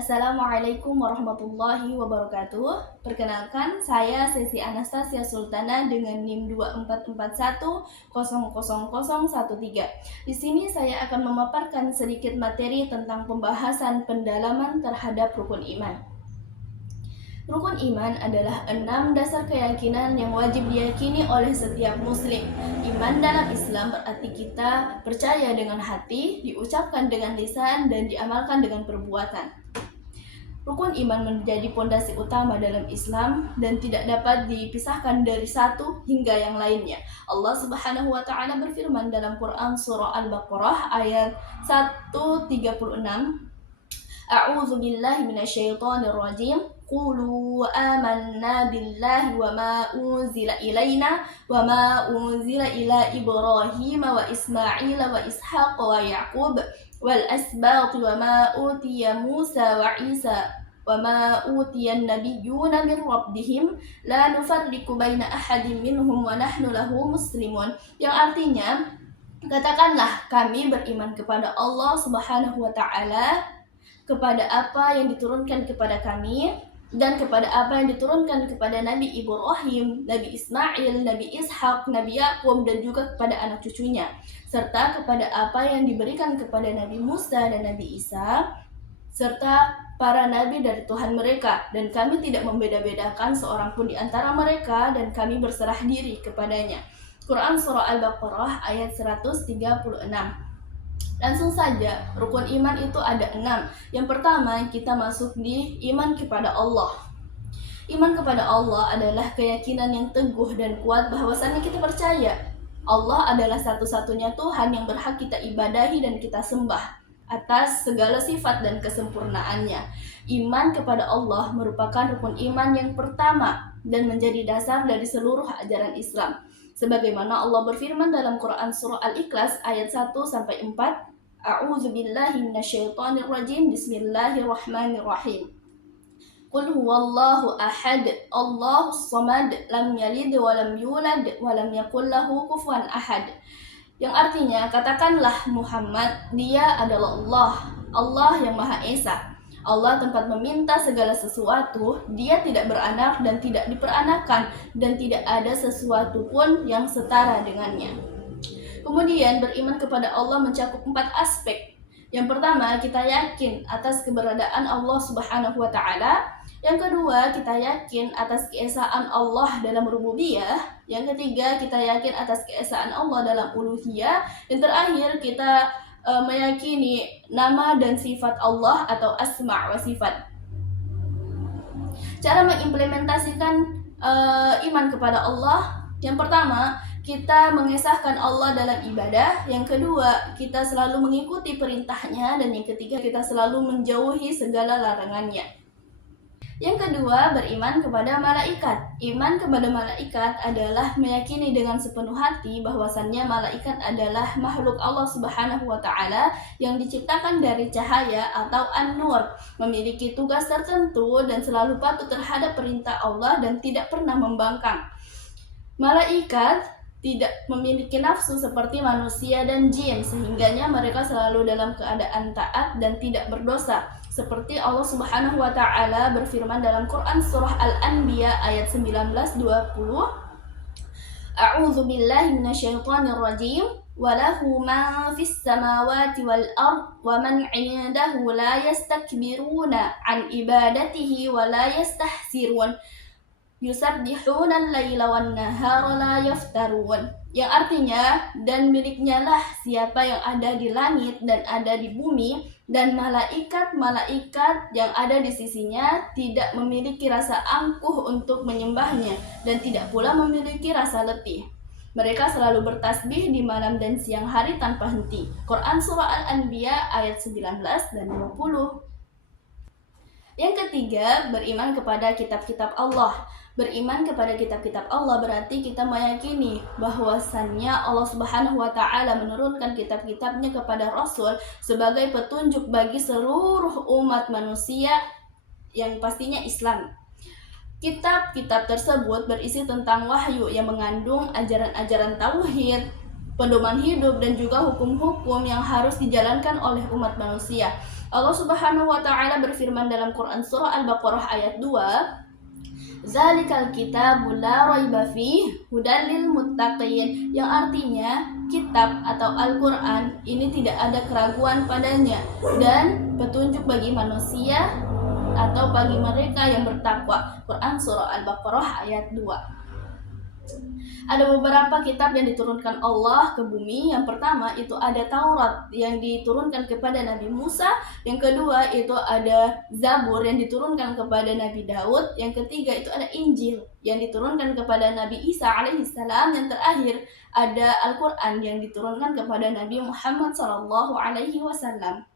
Assalamualaikum warahmatullahi wabarakatuh. Perkenalkan, saya Sesi Anastasia Sultana dengan NIM 2441000013. Di sini saya akan memaparkan sedikit materi tentang pembahasan pendalaman terhadap rukun iman. Rukun iman adalah 6 dasar keyakinan yang wajib diyakini oleh setiap muslim. Iman dalam Islam berarti kita percaya dengan hati, diucapkan dengan lisan, dan diamalkan dengan perbuatan. Rukun iman menjadi pondasi utama dalam Islam dan tidak dapat dipisahkan dari satu hingga yang lainnya. Allah Subhanahu wa taala berfirman dalam Quran surah Al-Baqarah ayat 136, A'udzu billahi minasyaitonir rajim. Qulu amanna billahi wa ma unzila ilaina wa ma unzila ila Ibrahim wa Ismail wa Ishaq wa Yaqub wal asbaq wa ma utiya Musa wa Isa wa ma utiya an-nabiyyuna min rabbihim la nufarriqu baina ahadin minhum wa nahnu lahu muslimun. Yang artinya, katakanlah kami beriman kepada Allah Subhanahu wa taala, kepada apa yang diturunkan kepada kami, dan kepada apa yang diturunkan kepada Nabi Ibrahim, Nabi Ismail, Nabi Ishak, Nabi Yakub, dan juga kepada anak cucunya, serta kepada apa yang diberikan kepada Nabi Musa dan Nabi Isa, serta para nabi dari Tuhan mereka, dan kami tidak membeda-bedakan seorang pun di antara mereka, dan kami berserah diri kepadanya. Quran Surah Al-Baqarah ayat 136. Langsung saja, rukun iman itu ada 6. Yang pertama, kita masuk di iman kepada Allah. Iman kepada Allah adalah keyakinan yang teguh dan kuat bahwasannya kita percaya Allah adalah satu-satunya Tuhan yang berhak kita ibadahi dan kita sembah atas segala sifat dan kesempurnaannya. Iman kepada Allah merupakan rukun iman yang pertama dan menjadi dasar dari seluruh ajaran Islam. Sebagaimana Allah berfirman dalam Quran surah Al-Ikhlas ayat 1-4, A'udzu billahi minasyaitonir rajim. Bismillahirrahmanirrahim. Qul huwallahu ahad, Allahus samad, lam yalid wa lam yulad wa lam yakul lahu kufuwan ahad. Yang artinya, katakanlah Muhammad, dia adalah Allah, Allah yang Maha Esa. Allah tempat meminta segala sesuatu, dia tidak beranak dan tidak diperanakan, dan tidak ada sesuatu pun yang setara dengannya. Kemudian beriman kepada Allah mencakup 4 aspek. Yang pertama, kita yakin atas keberadaan Allah Subhanahu wa taala. Yang kedua, kita yakin atas keesaan Allah dalam rububiyah. Yang ketiga, kita yakin atas keesaan Allah dalam uluhiyah. Yang terakhir, kita meyakini nama dan sifat Allah atau asma' wa sifat. Cara mengimplementasikan iman kepada Allah, yang pertama, kita mengesahkan Allah dalam ibadah. Yang kedua, kita selalu mengikuti perintahnya. Dan yang ketiga, kita selalu menjauhi segala larangannya. Yang kedua, beriman kepada malaikat. Iman kepada malaikat adalah meyakini dengan sepenuh hati bahwasannya malaikat adalah makhluk Allah Subhanahu wa taala yang diciptakan dari cahaya atau an-nur, memiliki tugas tertentu dan selalu patuh terhadap perintah Allah dan tidak pernah membangkang. Malaikat tidak memiliki nafsu seperti manusia dan jin, sehingganya mereka selalu dalam keadaan taat dan tidak berdosa. Seperti Allah Subhanahu wa taala berfirman dalam Quran surah Al-Anbiya ayat 19-20, A'udzu billahi minasyaitonir rajim. Walahu ma fis samawati wal ard wa man 'indahu la yastakbiruna an ibadatihi wa la yastahsirun yusabbihuna al-laila wan nahara la yaftarun. Yang artinya, dan miliknya lah siapa yang ada di langit dan ada di bumi, dan malaikat-malaikat yang ada di sisinya tidak memiliki rasa angkuh untuk menyembahnya, dan tidak pula memiliki rasa letih. Mereka selalu bertasbih di malam dan siang hari tanpa henti. Quran Surah Al-Anbiya ayat 19 dan 20. Yang ketiga, beriman kepada kitab-kitab Allah. Beriman kepada kitab-kitab Allah berarti kita meyakini bahwasannya Allah Subhanahu wa taala menurunkan kitab-kitabnya kepada Rasul sebagai petunjuk bagi seluruh umat manusia yang pastinya Islam. Kitab-kitab tersebut berisi tentang wahyu yang mengandung ajaran-ajaran tauhid, pedoman hidup, dan juga hukum-hukum yang harus dijalankan oleh umat manusia. Allah Subhanahu wa taala berfirman dalam Quran surah Al-Baqarah ayat 2, Zalikal kitabul la raiba fih hudan lil muttaqin, yang artinya kitab atau Al-Quran ini tidak ada keraguan padanya dan petunjuk bagi manusia atau bagi mereka yang bertakwa. Quran surah Al-Baqarah ayat 2. Ada beberapa kitab yang diturunkan Allah ke bumi. Yang pertama itu ada Taurat yang diturunkan kepada Nabi Musa. Yang kedua itu ada Zabur yang diturunkan kepada Nabi Daud. Yang ketiga itu ada Injil yang diturunkan kepada Nabi Isa alaihissalam. Yang terakhir ada Al-Quran yang diturunkan kepada Nabi Muhammad sallallahu alaihi wasallam.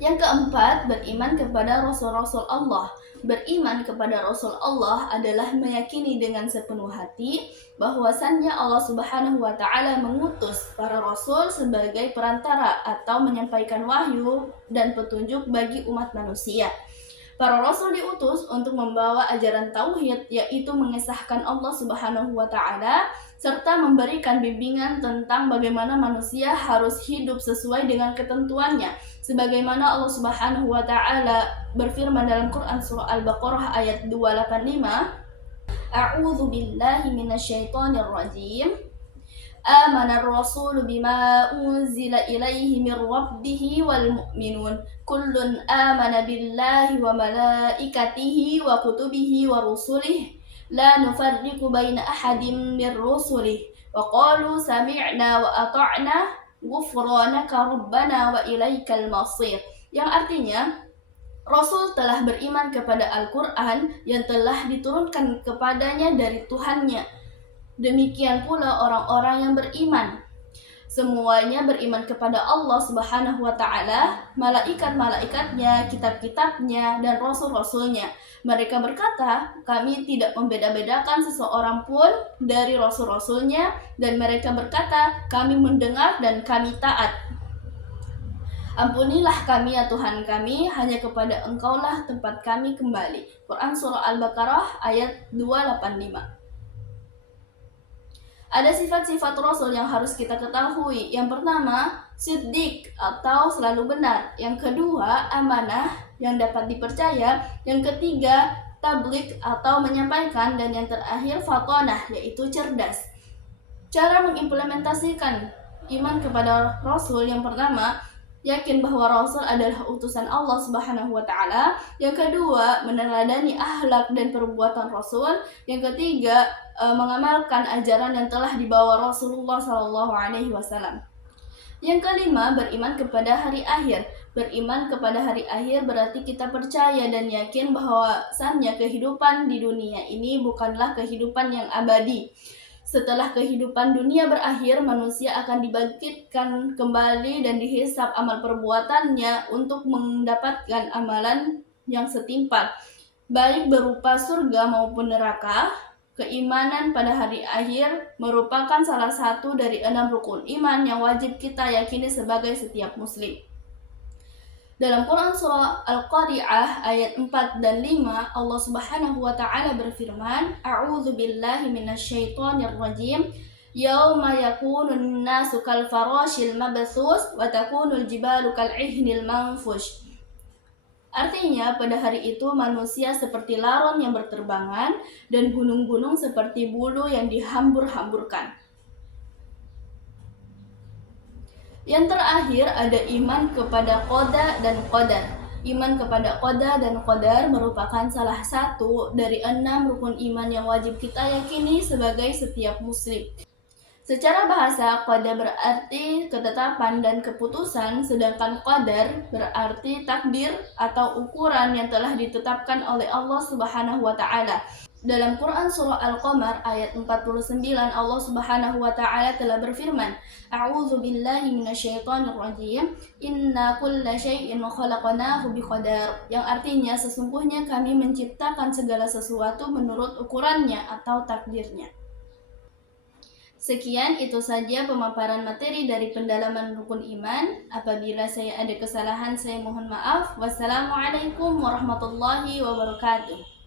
Yang keempat, beriman kepada Rasul-Rasul Allah. Beriman kepada Rasul Allah adalah meyakini dengan sepenuh hati bahwasannya Allah Subhanahu wa taala mengutus para rasul sebagai perantara atau menyampaikan wahyu dan petunjuk bagi umat manusia. Para rasul diutus untuk membawa ajaran tauhid, yaitu mengesahkan Allah Subhanahu wa taala serta memberikan bimbingan tentang bagaimana manusia harus hidup sesuai dengan ketentuannya, sebagaimana Allah Subhanahu wa taala berfirman dalam Quran surah Al-Baqarah ayat 285, A'udzu billahi minasyaitonir rajim. Amana ar-rasulu bima unzila ilaihi min rabbih wal mu'minun kullun amana billahi wa malaikatihi wa kutubihi wa rusulihi la nufarriqu baina ahadin min rusulihi wa qalu sami'na wa ata'na ghufranaka rabbana wa ilaikal masir, yang artinya Rasul telah beriman kepada Al-Quran yang telah diturunkan kepadanya dari Tuhannya. Demikian pula orang-orang yang beriman. Semuanya beriman kepada Allah Subhanahu wa taala, malaikat-malaikatnya, kitab-kitabnya, dan rasul-rasulnya. Mereka berkata, kami tidak membeda-bedakan seseorang pun dari rasul-rasulnya, dan mereka berkata, kami mendengar dan kami taat. Ampunilah kami ya Tuhan kami, hanya kepada Engkaulah tempat kami kembali. Quran surah Al-Baqarah ayat 285. Ada sifat-sifat Rasul yang harus kita ketahui. Yang pertama, siddiq atau selalu benar. Yang kedua, amanah yang dapat dipercaya. Yang ketiga, tabligh atau menyampaikan. Dan yang terakhir, fatonah yaitu cerdas. Cara mengimplementasikan iman kepada Rasul, yang pertama, yakin bahwa Rasul adalah utusan Allah Subhanahu wa taala. Yang kedua, meneladani akhlak dan perbuatan Rasul. Yang ketiga, mengamalkan ajaran yang telah dibawa Rasulullah sallallahu alaihi wasallam. Yang kelima, beriman kepada hari akhir. Beriman kepada hari akhir berarti kita percaya dan yakin bahwasannya kehidupan di dunia ini bukanlah kehidupan yang abadi. Setelah kehidupan dunia berakhir, manusia akan dibangkitkan kembali dan dihisab amal perbuatannya untuk mendapatkan amalan yang setimpal, baik berupa surga maupun neraka. Keimanan pada hari akhir merupakan salah satu dari 6 rukun iman yang wajib kita yakini sebagai setiap muslim. Dalam Quran surah Al-Qari'ah ayat 4 dan 5, Allah Subhanahu wa taala berfirman, A'udzu billahi minasyaitonir rajim. Yauma yakunun nasu kal farashil mabthus wa takunul jibalu kal ihnil manfush. Artinya, pada hari itu manusia seperti laron yang berterbangan dan gunung-gunung seperti bulu yang dihambur-hamburkan. Yang terakhir ada iman kepada qada dan qadar. Iman kepada qada dan qadar merupakan salah satu dari 6 rukun iman yang wajib kita yakini sebagai setiap muslim. Secara bahasa, qada berarti ketetapan dan keputusan, sedangkan qadar berarti takdir atau ukuran yang telah ditetapkan oleh Allah Subhanahu wa taala. Dalam Quran surah Al-Qamar ayat 49, Allah Subhanahu wa taala telah berfirman, A'udzu billahi minasyaitonir rajim. Inna kulla syai'in khalaqnahu biqadar. Yang artinya sesungguhnya kami menciptakan segala sesuatu menurut ukurannya atau takdirnya. Sekian itu saja pemaparan materi dari pendalaman rukun iman. Apabila saya ada kesalahan, saya mohon maaf. Wassalamualaikum warahmatullahi wabarakatuh.